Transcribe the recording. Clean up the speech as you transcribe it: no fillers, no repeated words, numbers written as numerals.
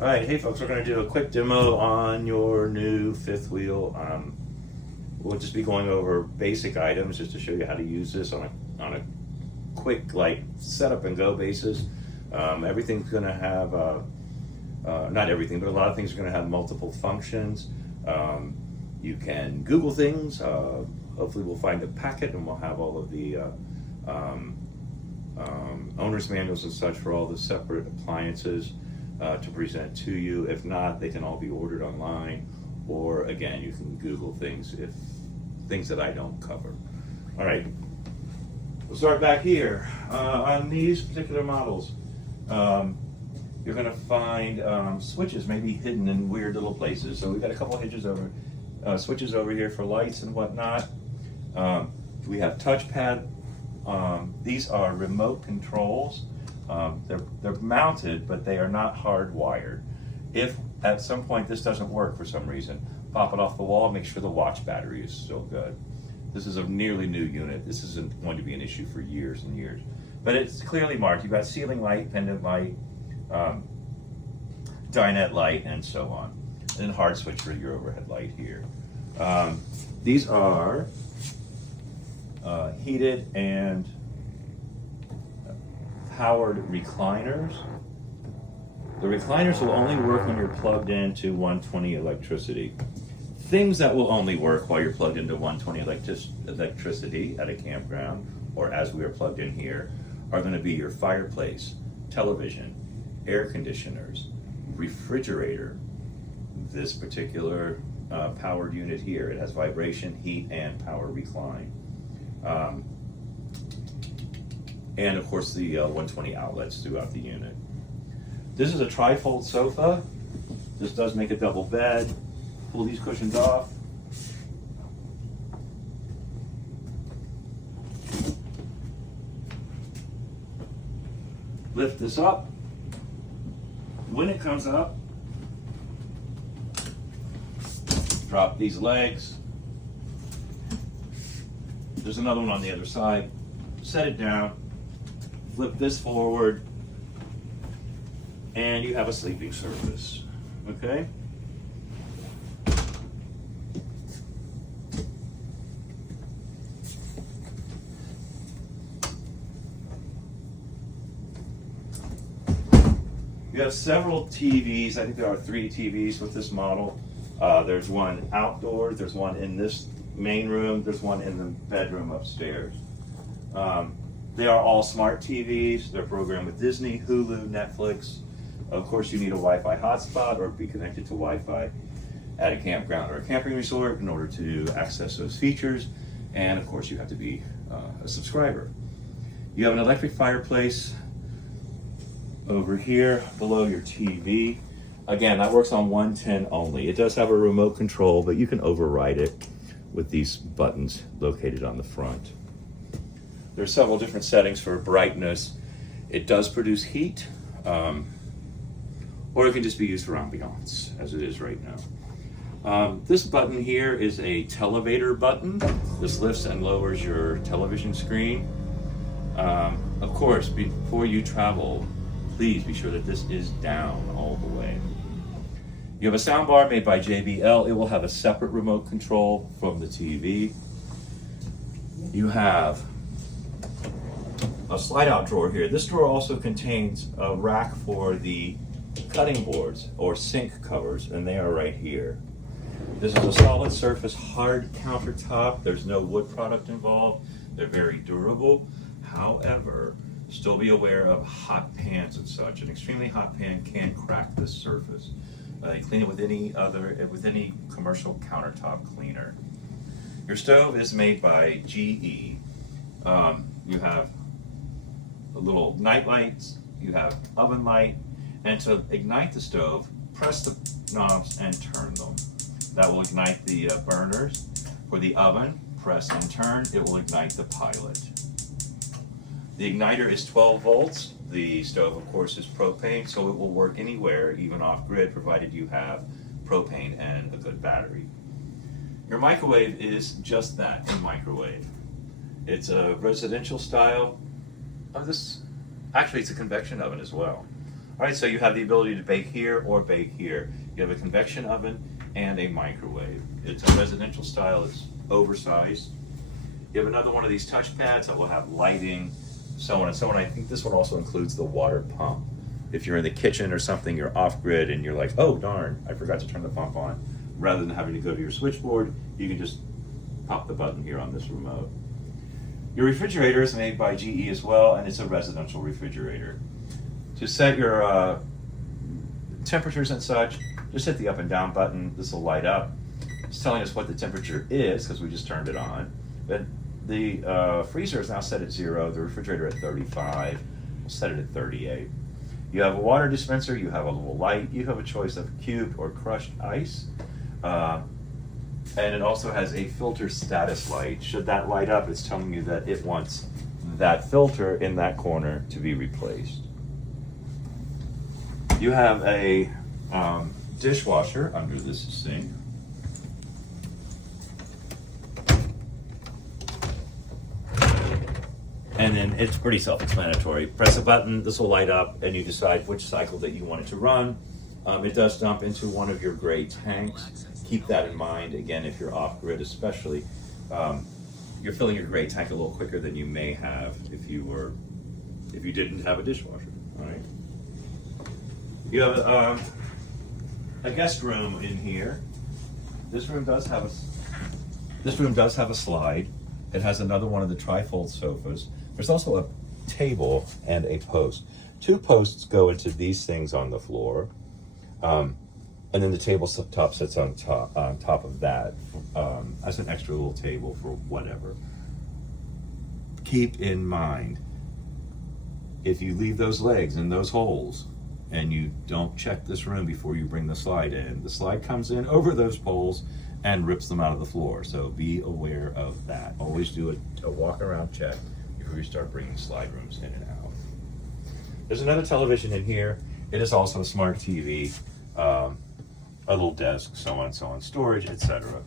All right, hey folks, we're going to do a quick demo on your new fifth wheel. We'll just be going over basic items just to show you how to use this on a quick like setup and go basis. Everything's going to have not everything, but a lot of things are going to have multiple functions. You can Google things. Hopefully we'll find a packet and we'll have all of the owner's manuals and such for all the separate appliances to present to you. If not, they can all be ordered online, or again, you can Google things if things that I don't cover. All right, we'll start back here. On these particular models, you're going to find switches maybe hidden in weird little places. So we've got a couple of switches over here for lights and whatnot. We have touchpad. These are remote controls. They're mounted, but they are not hardwired. If at some point this doesn't work for some reason, pop it off the wall, make sure the watch battery is still good. This is a nearly new unit. This isn't going to be an issue for years and years. But it's clearly marked. You've got ceiling light, pendant light, dinette light, and so on. And then hard switch for your overhead light here. These are heated and powered recliners. The recliners will only work when you're plugged into 120 electricity. Things that will only work while you're plugged into 120 electricity at a campground, or as we are plugged in here, are going to be your fireplace, television, air conditioners, refrigerator. This particular powered unit here, it has vibration, heat, and power recline. And of course the 120 outlets throughout the unit. This is a tri-fold sofa. This does make a double bed. Pull these cushions off. Lift this up. When it comes up, drop these legs. There's another one on the other side. Set it down. Flip this forward, and you have a sleeping surface. Okay? You have several TVs. I think there are 3 TVs with this model. There's one outdoors, there's one in this main room, there's one in the bedroom upstairs. They are all smart TVs. They're programmed with Disney, Hulu, Netflix. Of course, you need a Wi-Fi hotspot or be connected to Wi-Fi at a campground or a camping resort in order to access those features. And of course, you have to be a subscriber. You have an electric fireplace over here below your TV. Again, that works on 110 only. It does have a remote control, but you can override it with these buttons located on the front. There's several different settings for brightness. It does produce heat, or it can just be used for ambiance, as it is right now. This button here is a televator button. This lifts and lowers your television screen. Of course, before you travel, please be sure that this is down all the way. You have a sound bar made by JBL. It will have a separate remote control from the TV. You have a slide out drawer here. This drawer also contains a rack for the cutting boards or sink covers, and they are right here. This is a solid surface hard countertop. There's no wood product involved. They're very durable. However, still be aware of hot pans and such. An extremely hot pan can crack this surface. You clean it with any commercial countertop cleaner. Your stove is made by GE. You have a little night lights, you have oven light, and to ignite the stove, press the knobs and turn them. That will ignite the burners. For the oven, press and turn, it will ignite the pilot. The igniter is 12 volts. The stove, of course, is propane, so it will work anywhere, even off-grid, provided you have propane and a good battery. Your microwave is just that, a microwave. It's a residential style of this. Actually, it's a convection oven as well. All right, so you have the ability to bake here or bake here. You have a convection oven and a microwave. It's a residential style, it's oversized. You have another one of these touch pads that will have lighting, so on and so on. I think this one also includes the water pump. If you're in the kitchen or something, you're off grid and you're like, oh darn, I forgot to turn the pump on. Rather than having to go to your switchboard, you can just pop the button here on this remote. Your refrigerator is made by GE as well, and it's a residential refrigerator. To set your temperatures and such, just hit the up and down button. This will light up. It's telling us what the temperature is because we just turned it on. But the freezer is now set at 0, the refrigerator at 35. We'll set it at 38. You have a water dispenser, you have a little light, you have a choice of cubed or crushed ice. And it also has a filter status light. Should that light up, it's telling you that it wants that filter in that corner to be replaced. You have a dishwasher under this sink. And then it's pretty self-explanatory. Press a button, this will light up, and you decide which cycle that you want it to run. It does dump into one of your gray tanks. Keep that in mind, again, if you're off-grid especially. You're filling your gray tank a little quicker than you may have if you didn't have a dishwasher, all right? You have a guest room in here. This room does have a slide. It has another one of the trifold sofas. There's also a table and a post. 2 posts go into these things on the floor. And then the tabletop sits on top of that as an extra little table for whatever. Keep in mind, if you leave those legs in those holes and you don't check this room before you bring the slide in, the slide comes in over those poles and rips them out of the floor. So be aware of that. Always do a walk around check before you start bringing slide rooms in and out. There's another television in here. It is also a smart TV, a little desk, so on, storage, etc.